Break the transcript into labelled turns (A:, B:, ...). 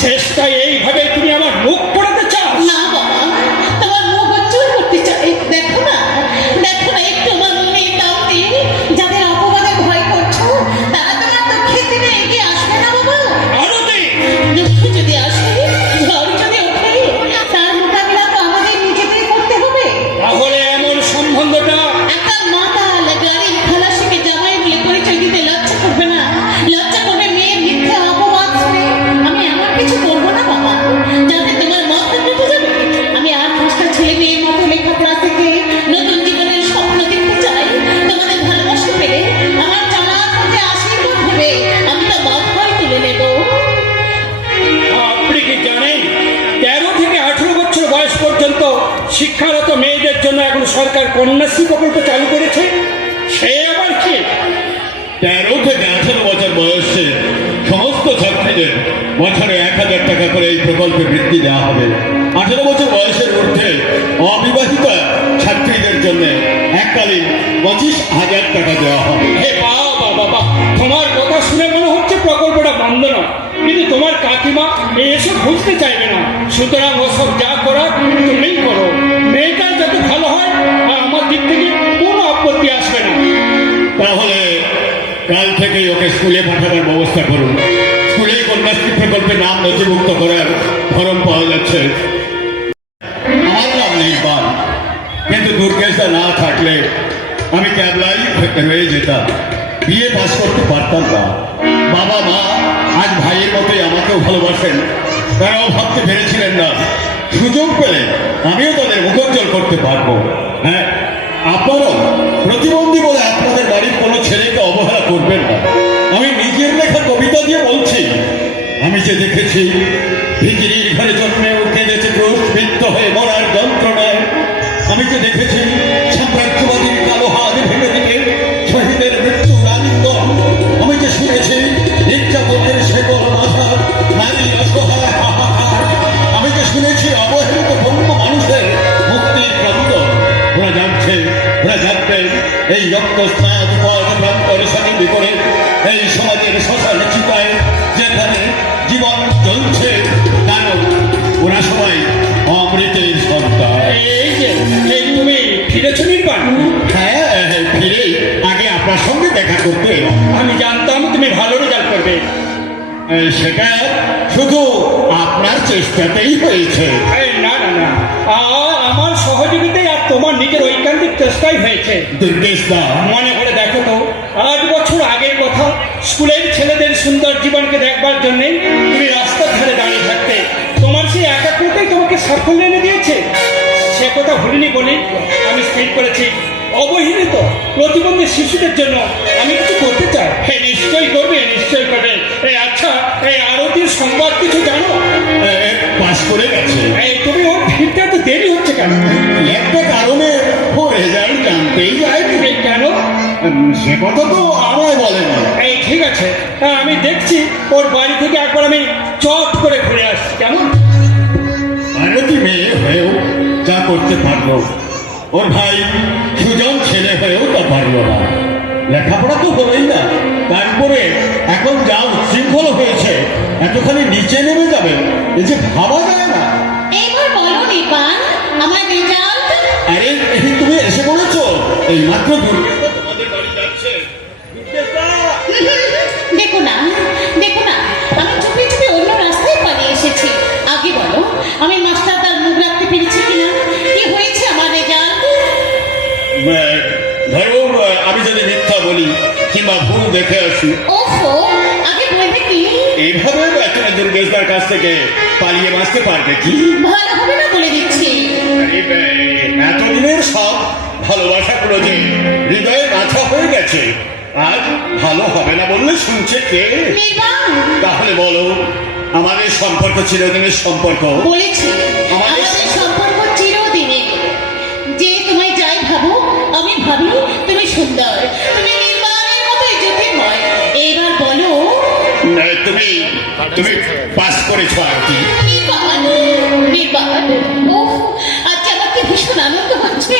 A: শেষটাই এইভাবে তুমি আমার মুখ শিক্ষারত মেয়েদের জন্য এখন সরকার কন্যাশ্রী প্রকল্প চালু করেছে। সে আবার কি?
B: তেরো থেকে আঠারো বছর বয়সে সমস্ত ছাত্রীদের বছরে এক হাজার টাকা করে এই প্রকল্পে বৃত্তি দেওয়া হবে। আঠারো বছর বয়সের ঊর্ধ্বে অবিবাহিতা ছাত্রীদের জন্য এককালীন পঁচিশ হাজার টাকা দেওয়া হবে।
A: হে বাবা বাবা তোমার কথা শুনে মনে হচ্ছে প্রকল্পটা বন্ধ নয়। কিন্তু তোমার কাকিমা এসব বুঝতে চাইবে না। সুতরাং ওসব যা করার তুমিই করো। যাতে ভালো হয় আর আমার দিক থেকে কোনো আপত্তি আসবে না।
B: তাহলে কাল থেকেই ওকে স্কুলে পাঠাবার ব্যবস্থা করুন। স্কুলে কন্যাশ্রী প্রকল্পে নাম নথিভুক্ত করার ফরম পাওয়া যাচ্ছে। কিন্তু দুর্গেশা না থাকলে আমি ক্যাবলাই হয়ে যেতাম। বিয়ে পাস করতে পারতাম না। বাবা মা আজ ভাইয়ের মতোই আমাকেও ভালোবাসেন। তারাও ভাবতে পেরেছিলেন না সুযোগ পেলে আমিও তাদের মুখোজ্জ্বল করতে পারব। হ্যাঁ আপনারাও প্রতিবন্ধী বলে আপনাদের বাড়ির কোনো ছেলেকে অবহেলা করবেন না। আমি নিজের লেখা কবিতা দিয়ে বলছি, আমি যে দেখেছি, ভিকিরির ঘরে জন্মে কেঁদেছে ক্রোশবৃত্ত হয়ে মরার যন্ত্রণায়। আমি যে দেখেছি সাম্রাজ্যবাদীর জানবে এই রক্তস্নাত পথ প্রান্তরে সাকিবি করে এই সমাজের শ্মশান চিপায় যেখানে জীবন চলছে কেন ওরা সবাই অমৃতের সন্তান
A: এই যে এই তুমি ফিরেছো নির্বাণ?
B: হ্যাঁ হ্যাঁ, ফিরে আগে আপনার সঙ্গে দেখা করতে।
A: আমি জানতাম তুমি ভালো রেজাল্ট করবে।
B: সেটা শুধু আপনার চেষ্টাতেই হয়েছে।
A: না চেষ্টাই হয়েছে। মনে করে দেখো তো আট বছর আগের কথা স্কুলের ছেলেদের সুন্দর জীবনকে দেখবার জন্য তুমি রাস্তার ধারে দাঁড়িয়ে থাকতে। তোমার সেই একাগ্রতাই তোমাকে সাফল্য এনে দিয়েছে। সে কথা ভুলিনি বলি আমি স্থির করেছি। অবহেলিত প্রতিবন্ধী শিশুদের জন্য আমি কিছু করতে চাই। হ্যাঁ নিশ্চয়ই করবে নিশ্চয়ই করবে। এই আচ্ছা এই আরতির সংবাদ কিছু জানো?
B: পাশ করে গেছে।
A: তুমি ওর ভিড়তে এত দেরি হচ্ছে কেন?
B: একটা কারণে ও রেজাল্ট জানতেই
A: এই কেন?
B: সে কথা তো আমায় বলেন
A: এই ঠিক আছে। হ্যাঁ, আমি দেখছি ওর বাড়ি থেকে একবার আমি চট করে ঘুরে আসছি কেমন?
B: আরতি মেয়ে হয়েও যা করতে পারল ওর ভাই সুজন ছেলে হয়েও তা পারল না। লেখাপড়া তো হলোই না। তারপরে এখন যা উচ্ছৃঙ্খল হয়েছে এতখানি নিচে নেমে যাবে এই যে ভাবা যায় না।
C: এইবার বলো নিপান আমার রেজাল্ট?
B: আরে তুমি এসে বলেছ এই মাত্র!
C: দেখো না দেখো না আমি চুপি চুপি অন্য রাস্তায় পালিয়ে এসেছি। আগে বলো আমি মাস্টার তার মুখ রাখতে পেরেছি কিনা? কি হয়েছে আমার রেজাল্ট?
B: ধরো আমি যদি মিথ্যা বলি কিংবা ভুল দেখে আসি।
C: আগে বলবে কি
B: এইভাবে তুমি দুর্গেশদার কাছ থেকে পালিয়ে বাঁচতে পারবে কি?
C: ভালো হবে না বলে দিচ্ছি।
B: এতদিনের সব ভালোবাসাগুলো যে হৃদয়ে গাছা হয়ে গেছে আজ ভালো হবে না বললে শুনছে কে? তাহলে বলো আমাদের সম্পর্ক চিরদিনের সম্পর্ক?
C: বলেছি
B: আমাদের
C: সম্পর্ক চিরদিনের। যে তোমায় যাই ভাবো আমি ভাবি তুমি সুন্দর। তুমি
B: তুমি পাস করেছ আর কি।
C: নির্বাণ নির্বাণ ও আজ আমার কি ভীষণ আনন্দ হচ্ছে।